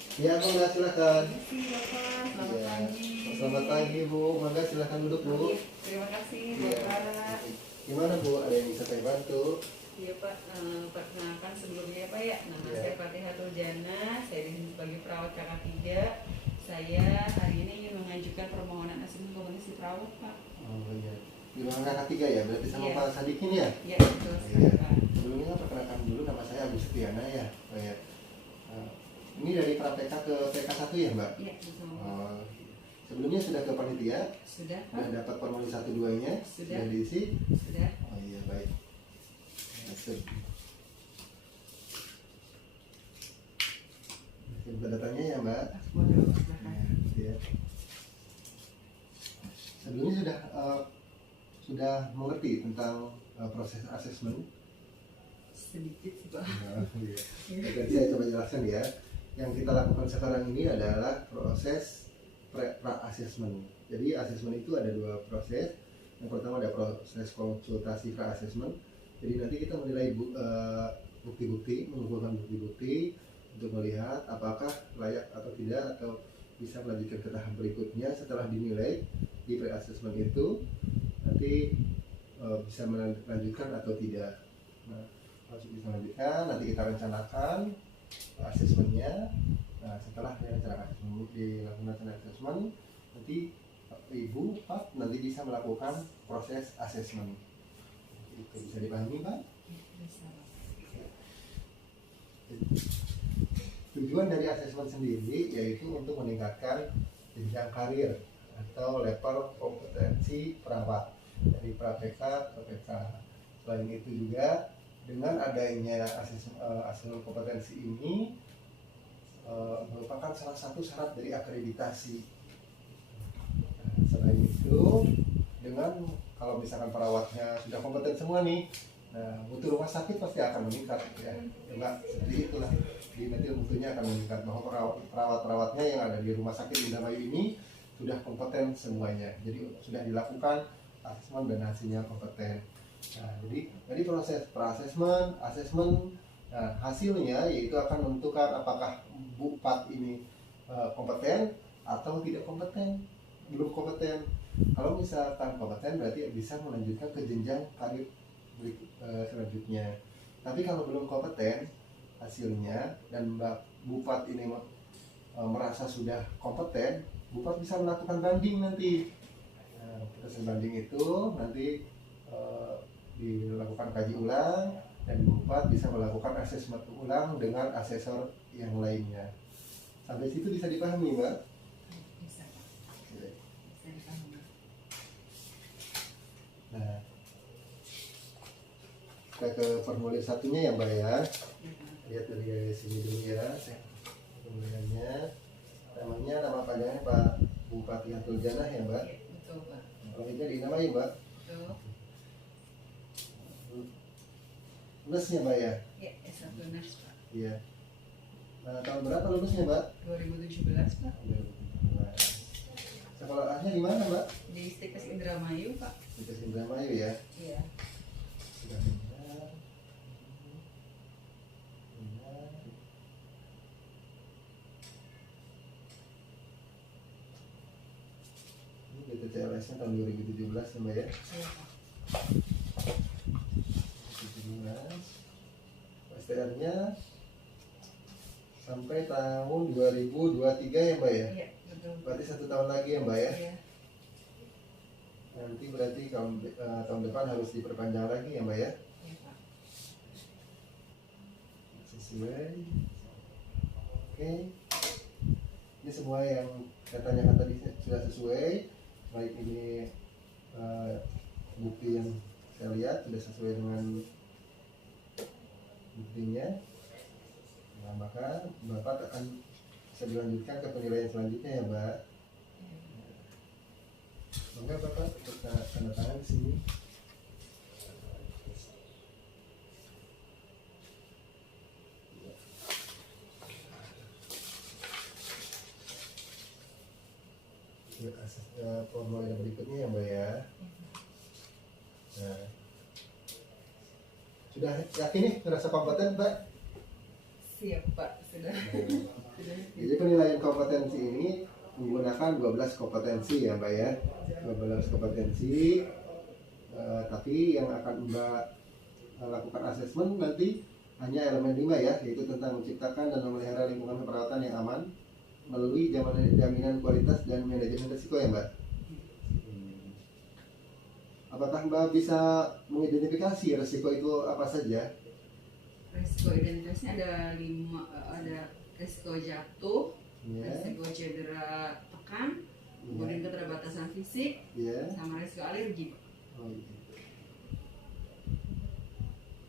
Ya, Mangga silakan. Permisi Bapak, selamat Ya. pagi. Selamat pagi Bu, Mangga silakan duduk Bu. Iya, terima kasih Iya. Bapak. Gimana Bu, ada yang bisa saya bantu? Iya Pak, perkenalkan sebelumnya Pak ya, nama Iya. saya Fatihatul Jana, saya di sini sebagai perawat KK3. Saya hari ini ingin mengajukan permohonan asesmen kompetensi perawat Pak. Oh iya. Di ruangan kakak tiga ya, berarti sama Iya. Pak Sadikin ya? Ya betul sekali Iya. Pak. Sebelumnya perkenalkan dulu, nama saya Agus Setiana ya. Oh, ya. Ini dari PK ke PK1 ya Mbak? Iya betul. Oh, sebelumnya sudah ke panitia? Sudah Sudah Pak? dapat formulir 1-2-nya? Sudah. Diisi? Sudah. Oh iya, baik. Masuk. Buka datanya ya Mbak? Boleh Bapak silakan. Nah, gitu ya. Sebelumnya sudah mengerti tentang proses asesmen? Sedikit sih Pak. Nah, iya. Jadi saya coba jelaskan ya. Yang kita lakukan sekarang ini adalah proses pra-assessment. Jadi assessment itu ada dua proses. Yang pertama ada proses konsultasi pra-assessment. Jadi nanti kita menilai bukti-bukti, mengumpulkan bukti-bukti untuk melihat apakah layak atau tidak atau bisa melanjutkan ke tahap berikutnya. Setelah dinilai di pre-assessment itu nanti bisa melanjutkan atau tidak. Nah, kalau bisa melanjutkan nanti kita rencanakan asesmennya. Nah, setelah dilakukan asesmen nanti Ibu Pak nanti bisa melakukan proses asesmen. Itu bisa dipahami Pak? Bisa Pak. Tujuan dari asesmen sendiri yaitu untuk meningkatkan jenjang karir atau level kompetensi perawat dari pra-PK ke PK. Selain itu juga dengan adanya asesmen kompetensi ini merupakan salah satu syarat dari akreditasi. Nah, selain itu dengan kalau misalkan perawatnya sudah kompeten semua nih, nah mutu rumah sakit pasti akan meningkat ya. Enggak seperti itulah. Di nanti mutunya akan meningkat bahwa perawat-perawatnya yang ada di rumah sakit Indramayu ini sudah kompeten semuanya. Jadi sudah dilakukan asesmen dan hasilnya kompeten. Nah, jadi dari proses pra-assessment, asesmen, nah, hasilnya yaitu akan menentukan apakah Bupat ini kompeten atau tidak kompeten, belum kompeten. Kalau misalkan kompeten berarti bisa melanjutkan ke jenjang karir selanjutnya. Tapi kalau belum kompeten hasilnya dan Bupat ini merasa sudah kompeten, Bupat bisa melakukan banding nanti. Nah, proses banding itu nanti dilakukan kaji ulang dan Bupat bisa melakukan asesmen ulang dengan asesor yang lainnya. Sampai situ bisa dipahami Mbak? Bisa Pak. Bisa dipahami. Nah, kita ke formulir satunya ya Mbak ya. Lihat dari sini dulu ya. Formulirnya, namanya nama panjangnya Pak Bupati Hatul Janah ya Mbak. Iya, betul Pak. Pemiliknya dinamai Mbak. Betul. Lulusnya Mbak ya? Ya, S1 Nurse Pak. Iya. Nah, tahun berapa lulusnya Mbak? 2017 Pak. Sekolahnya di mana Mbak? Di Stikes Indramayu Pak. Di Indramayu ya. Iya. Sudah benar. Benar. Ini BPJLS-nya tahun 2017 ya Mbak ya. Iya Pak. 2017. STR-nya sampai tahun 2023 ya Mbak ya. Iya, betul. Berarti 1 tahun lagi ya Mbak ya. Iya. Nanti berarti tahun depan harus diperpanjang lagi ya Mbak ya. Iya Pak. Sesuai. Oke. Ini semua yang saya tanyakan tadi sudah sesuai. Baik ini bukti yang saya lihat sudah sesuai dengan buktinya. Nah, maka Bapak akan bisa dilanjutkan ke penilaian selanjutnya ya Mbak. Maka Bapak untuk tanda tangan di sini. Formulir berikutnya ya Mbak ya. Nah, sudah yakin nih merasa kompeten Mbak? Siap Pak, sudah. Nah, Sudah. jadi kompetensi ini menggunakan 12 kompetensi ya Mbak ya, 12 kompetensi. Tapi yang akan Mbak lakukan asesmen nanti hanya elemen 5 ya, yaitu tentang menciptakan dan memelihara lingkungan keperawatan yang aman melalui jaminan kualitas dan manajemen risiko ya Mbak. Apakah Mbak bisa mengidentifikasi risiko itu apa saja? Risiko identitasnya ada 5, ada risiko jatuh, risiko cedera tekan, kemudian keterbatasan fisik, sama risiko alergi.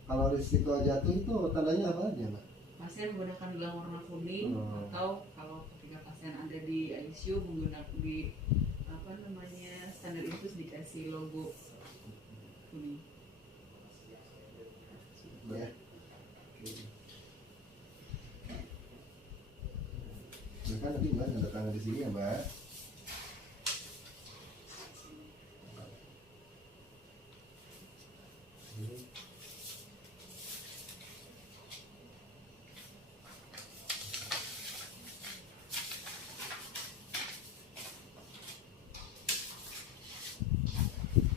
Kalau risiko jatuh itu tandanya apa aja Mbak? Pasien menggunakan gelang warna kuning, atau kalau ketika pasien ada di ICU menggunakan di standar infus dikasih logo kuning. Ya. Mereka nanti Mbak tanda tangan di sini ya Mbak.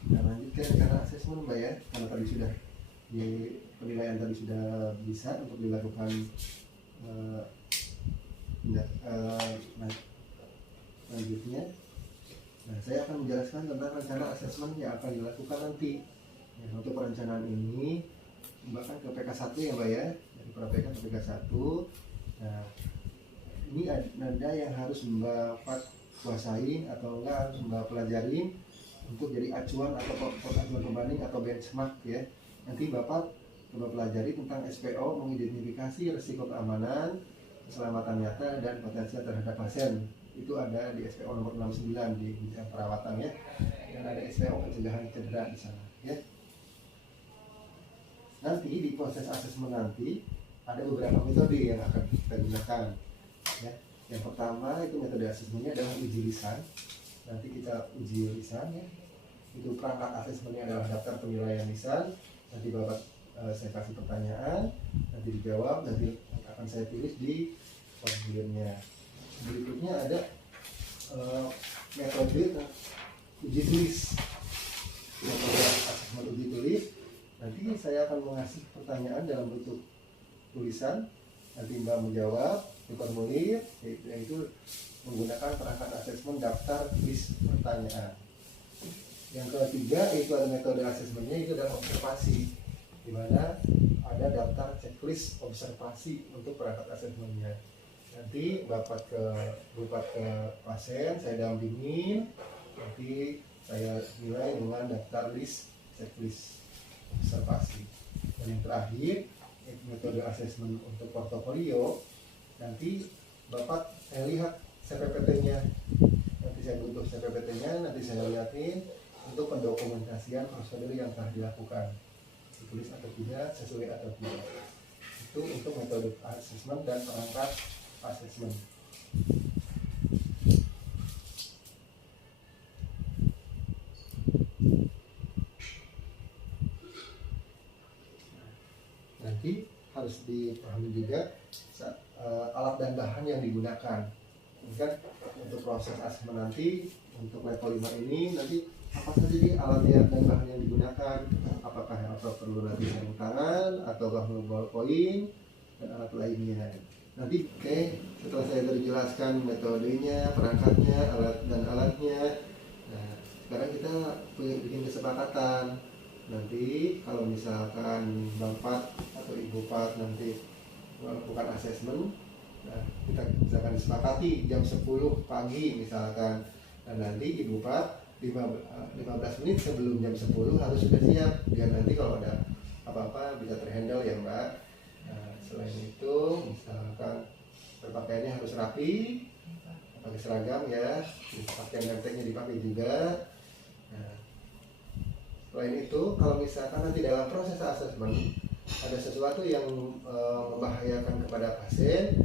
Nah, lanjutkan karena asesmen Mbak ya, karena tadi sudah di penilaian tadi sudah bisa untuk dilakukan lanjutnya. Nah, saya akan menjelaskan tentang rencana asesmen yang akan dilakukan nanti. Ya, untuk perencanaan ini bahkan ke PK1 ya Mbak ya, dari PK ke PK1. Nah, ini ada yang harus Mbak kuasain atau enggak harus Mbak pelajarin untuk jadi acuan atau acuan pembanding atau benchmark ya. Nanti Bapak coba pelajari tentang SPO, mengidentifikasi risiko keamanan, keselamatan nyata dan potensial terhadap pasien. Itu ada di SPO nomor 69 di bidang perawatan ya. Dan ada SPO pencegahan cedera di sana ya. Nanti di proses asesmen nanti ada beberapa metode yang akan kita gunakan ya. Yang pertama itu metode asesmennya adalah uji lisan. Nanti kita uji lisan ya. Itu perangkat asesmennya adalah daftar penilaian lisan. Nanti Bapak saya kasih pertanyaan, nanti dijawab, nanti akan saya tulis di formulirnya. Berikutnya ada metode uji tulis. Metode asesmen uji tulis. Nanti saya akan mengasih pertanyaan dalam bentuk tulisan. Nanti Mbak menjawab di formulir, yaitu menggunakan perangkat asesmen daftar tulis pertanyaan. Yang ketiga itu ada metode asesmennya, itu adalah observasi, di mana ada daftar checklist observasi untuk perangkat asesmennya. Nanti Bapak ke pasien, saya dampingin, nanti saya nilai dengan daftar list checklist observasi. Dan yang terakhir metode asesmen untuk portofolio, nanti Bapak saya lihat CPPT-nya, nanti saya butuh CPPT-nya, nanti saya lihatin untuk pendokumentasian prosedur yang telah dilakukan, ditulis atau tidak, sesuai atau tidak. Itu untuk metode asesmen dan perangkat asesmen. Nanti harus dipahami juga alat dan bahan yang digunakan. Ini kan untuk proses asesmen nanti, untuk level 5 ini nanti apa saja sih alat dan bahan yang digunakan, apakah perlu nanti sarung tangan atau ballpoint dan alat lainnya. Nanti setelah saya terjelaskan metodenya, perangkatnya, alat dan alatnya, nah sekarang kita bikin kesepakatan. Nanti kalau misalkan Bapak atau Ibu Pat nanti melakukan asesmen, nah kita misalkan disepakati jam 10 pagi misalkan, dan nanti Ibu Pat 15 menit sebelum jam 10 harus sudah siap, biar nanti kalau ada apa-apa bisa terhandle ya Mbak. Nah, selain itu misalkan berpakaiannya harus rapi, pakai seragam ya, pakaian ganteknya dipakai juga. Nah, selain itu kalau misalkan nanti dalam proses asesmen ada sesuatu yang membahayakan kepada pasien,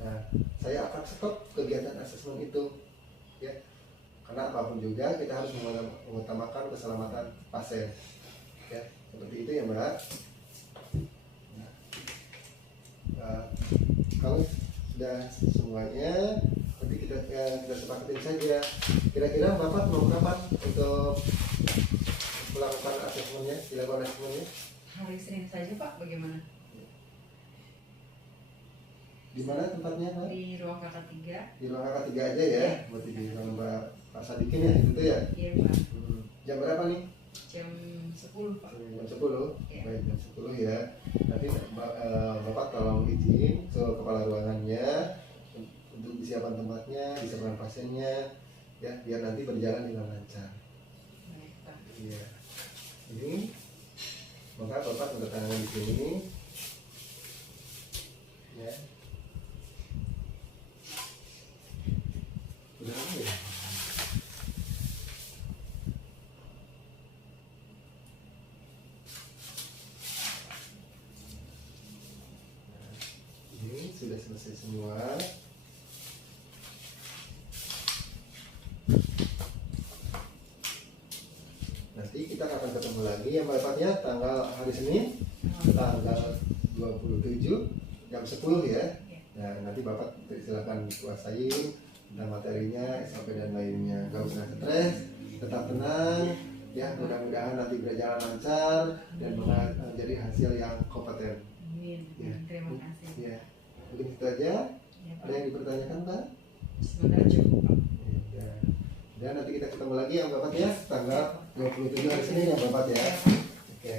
nah saya akan stop kegiatan asesmen itu ya. Karena apapun juga kita harus mengutamakan keselamatan pasien ya, seperti itu ya Mbak. Nah, kalau sudah semuanya, nanti nanti kita sepakatin saja. Kira-kira Bapak mau kapan untuk melakukan asesmennya, dilakukan asesmennya? Hari Senin saja Pak, bagaimana? Di mana tempatnya Pak? Di ruang kakak 3. Di ruang kakak 3 aja ya, berarti di ruang Pak Sadikin ya, gitu ya? Iya Pak. Jam berapa nih? Jam 10 Pak. Jam 10? Iya. Baik, jam 10 ya. Nanti Bapak tolong izin ke kepala ruangannya untuk disiapkan tempatnya, disiapkan pasiennya, ya, biar nanti berjalan dengan lancar. Baik Pak. Iya. Ini maka Bapak tanda tangan di sini. Ya. Udah lama ya? Ini sudah selesai semua. Nanti kita akan ketemu lagi yang tepatnya tanggal hari Senin tanggal 27 jam 10 ya. Nah, nanti Bapak silakan kuasain tentang materinya, SOP dan lainnya. Gak usah stres, tetap tenang ya, mudah-mudahan nanti berjalan lancar dan menjadi hasil yang kompeten. Amin. Ya. Terima kasih. Ya, mungkin itu aja. Ya, Ada yang dipertanyakan Pak? sementara cukup Pak. Ya. Dan nanti kita ketemu lagi yang Bapak ya tanggal 27 hari Senin ya Bapak ya. Ya, Pak. Oke.